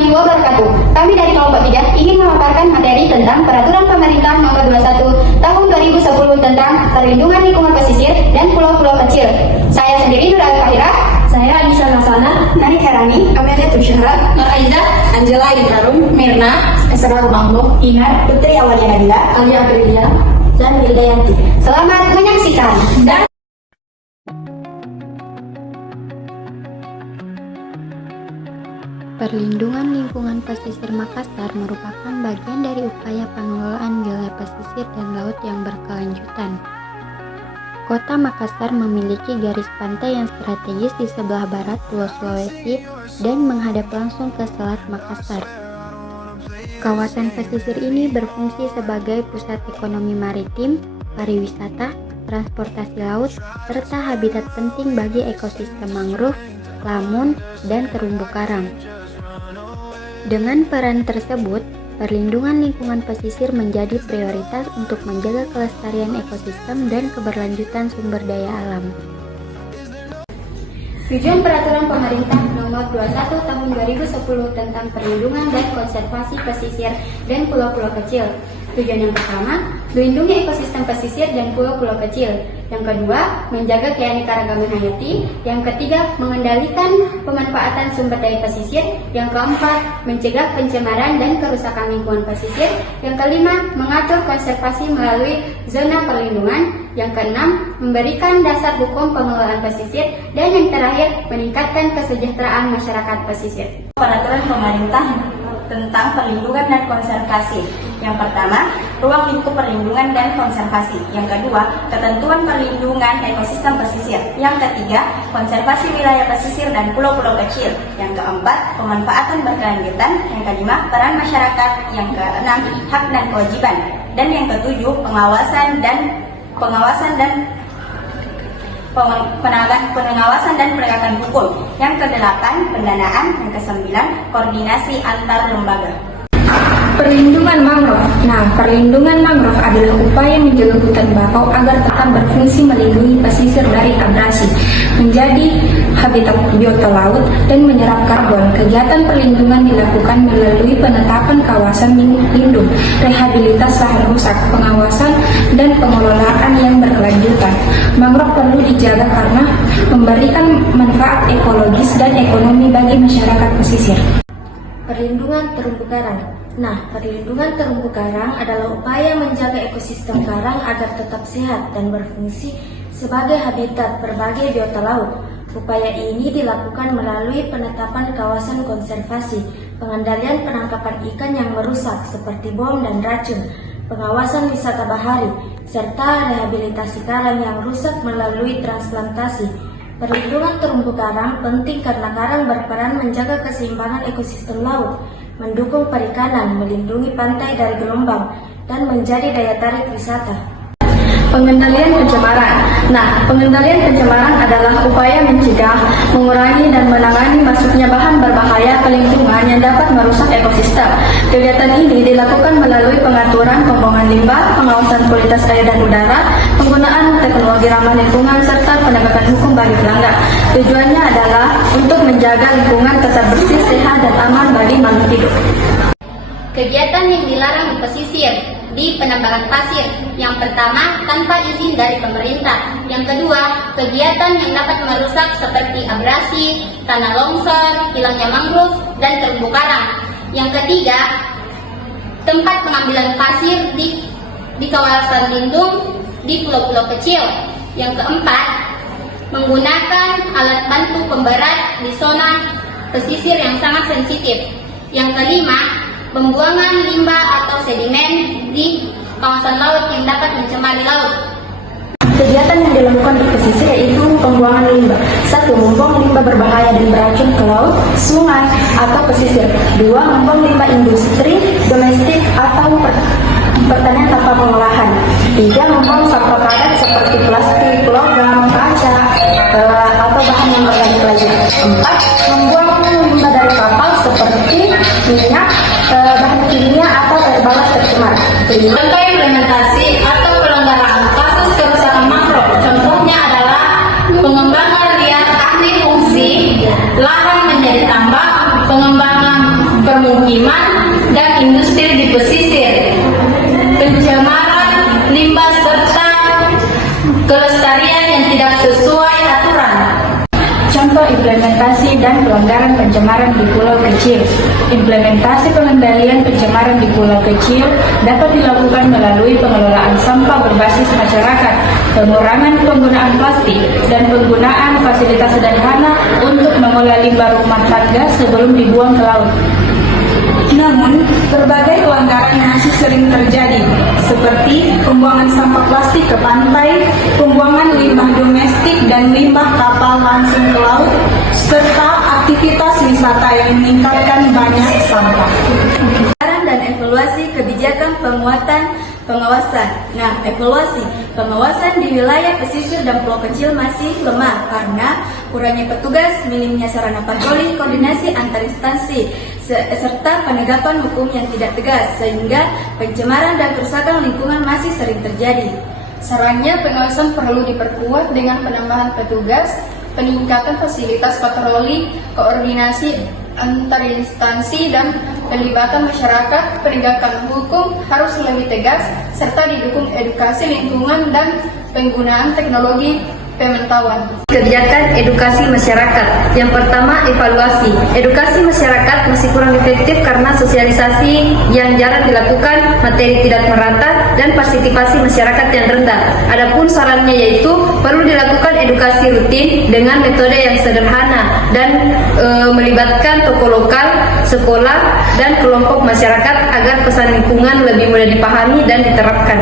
warahmatullahi wabarakatuh. Kami dari kelompok 3 ingin memaparkan materi tentang Peraturan Pemerintah Nomor 21 Tahun 2010 tentang perlindungan lingkungan pesisir dan pulau-pulau kecil. Saya sendiri Nur Al-Fahira. Saya Anissa Nasana, Nani Herani, Amelia Tusyara, Nur Aiza, Angela Intarum, Mirna, Esra Rumanglo, Inar, Putri Awalia Nabila, Alia Aprilia, dan Wildayanti. Selamat menyaksikan. Perlindungan lingkungan pesisir Makassar merupakan bagian dari upaya pengelolaan wilayah pesisir dan laut yang berkelanjutan. Kota Makassar memiliki garis pantai yang strategis di sebelah barat Pulau Sulawesi dan menghadap langsung ke Selat Makassar. Kawasan pesisir ini berfungsi sebagai pusat ekonomi maritim, pariwisata, transportasi laut, serta habitat penting bagi ekosistem mangrove, lamun, dan terumbu karang. Dengan peran tersebut, perlindungan lingkungan pesisir menjadi prioritas untuk menjaga kelestarian ekosistem dan keberlanjutan sumber daya alam. Tujuan Peraturan Pemerintah Nomor 21 Tahun 2010 tentang perlindungan dan konservasi pesisir dan pulau-pulau kecil. Tujuan yang pertama, melindungi ekosistem pesisir dan pulau-pulau kecil. Yang kedua, menjaga keanekaragaman hayati. Yang ketiga, mengendalikan pemanfaatan sumber daya pesisir. Yang keempat, mencegah pencemaran dan kerusakan lingkungan pesisir. Yang kelima, mengatur konservasi melalui zona perlindungan. Yang keenam, memberikan dasar hukum pengelolaan pesisir. Dan yang terakhir, meningkatkan kesejahteraan masyarakat pesisir. Peraturan pemerintah tentang perlindungan dan konservasi. Yang pertama, ruang lingkup perlindungan dan konservasi. Yang kedua, ketentuan perlindungan ekosistem pesisir. Yang ketiga, konservasi wilayah pesisir dan pulau-pulau kecil. Yang keempat, pemanfaatan berkelanjutan. Yang kelima, peran masyarakat. Yang keenam, hak dan kewajiban. Dan yang ketujuh, pengawasan dan pengawasan dan penegakan hukum. Yang kedelapan, pendanaan. Yang kesembilan, koordinasi antar lembaga. Perlindungan mangrove. Perlindungan mangrove adalah upaya menjaga hutan bakau agar tetap berfungsi melindungi pesisir dari abrasi, menjadi habitat biota laut, dan menyerap karbon. Kegiatan perlindungan dilakukan melalui penetapan kawasan lindung, rehabilitas lahan rusak, pengawasan, dan pengelolaan yang berkelanjutan. Mangrove perlu dijaga karena memberikan manfaat ekologis dan ekonomi bagi masyarakat pesisir. Perlindungan terumbu karang. Perlindungan terumbu karang adalah upaya menjaga ekosistem karang agar tetap sehat dan berfungsi sebagai habitat berbagai biota laut. Upaya ini dilakukan melalui penetapan kawasan konservasi, pengendalian penangkapan ikan yang merusak seperti bom dan racun, pengawasan wisata bahari, serta rehabilitasi karang yang rusak melalui transplantasi. Perlindungan terumbu karang penting karena karang berperan menjaga keseimbangan ekosistem laut, mendukung perikanan, melindungi pantai dari gelombang, dan menjadi daya tarik wisata. Pengendalian pencemaran. Pengendalian pencemaran adalah upaya mencegah, mengurangi, dan menangani masuknya bahan berbahaya ke lingkungan yang dapat merusak ekosistem. Kegiatan ini dilakukan melalui pengaturan pembuangan limbah, pengawasan kualitas air dan udara, penggunaan teknologi ramah lingkungan, serta penegakan hukum bagi pelanggar. Tujuannya adalah untuk menjaga lingkungan tetap bersih, sehat, dan aman bagi makhluk hidup. Kegiatan yang dilarang di pesisir, di penambangan pasir. Yang pertama, tanpa izin dari pemerintah. Yang kedua, kegiatan yang dapat merusak seperti abrasi, tanah longsor, hilangnya mangrove, dan terumbu karang. Yang ketiga, tempat pengambilan pasir di kawasan lindung di pulau-pulau kecil. Yang keempat, menggunakan alat bantu pemberat di zona pesisir yang sangat sensitif. Yang kelima, pembuangan limbah atau sedimen di kawasan laut yang dapat mencemari laut. Kegiatan yang dilakukan di pesisir yaitu pembuangan limbah. 1. Membuang limbah berbahaya dan beracun ke laut, sungai, atau pesisir. 2. Membuang limbah industri, domestik, atau pertanian tanpa pengolahan. 3. Membuang sampah padat seperti plastik, logam, kaca, atau bahan yang berlanjut lainnya. 4. Membuang limbah dari kapal seperti minyak, bahan kimia, atau air balas tercemar. 5. Contoh implementasi atau pelanggaran kasus kerusakan mangrove. Contohnya adalah pengembangan liar ahli fungsi, lahan menjadi tambak, pengembangan pencegahan pelanggaran pencemaran di pulau kecil. Implementasi pengendalian pencemaran di pulau kecil dapat dilakukan melalui pengelolaan sampah berbasis masyarakat, pengurangan penggunaan plastik, dan penggunaan fasilitas sederhana untuk mengolah limbah rumah tangga sebelum dibuang ke laut. Namun, berbagai pelanggaran masih sering terjadi, seperti pembuangan sampah plastik ke pantai, pembuangan limbah domestik dan limbah kapal langsung ke laut, serta aktivitas wisata yang meningkatkan banyak sampah. Saran dan evaluasi kebijakan pengawasan. Nah, evaluasi pengawasan di wilayah pesisir dan pulau kecil masih lemah karena kurangnya petugas, minimnya sarana patroli, koordinasi antar instansi, serta penegakan hukum yang tidak tegas, sehingga pencemaran dan kerusakan lingkungan masih sering terjadi. Sarannya, pengawasan perlu diperkuat dengan penambahan petugas, peningkatan fasilitas patroli, koordinasi antar instansi, dan pelibatan masyarakat. Penegakan hukum harus lebih tegas, serta didukung edukasi lingkungan dan penggunaan teknologi pemantauan. Kegiatan edukasi masyarakat. Yang pertama, evaluasi. Edukasi masyarakat masih kurang efektif karena sosialisasi yang jarang dilakukan, materi tidak merata, dan partisipasi masyarakat yang rendah. Adapun sarannya yaitu perlu dilakukan edukasi rutin dengan metode yang sederhana dan melibatkan tokoh lokal, sekolah, dan kelompok masyarakat agar pesan lingkungan lebih mudah dipahami dan diterapkan.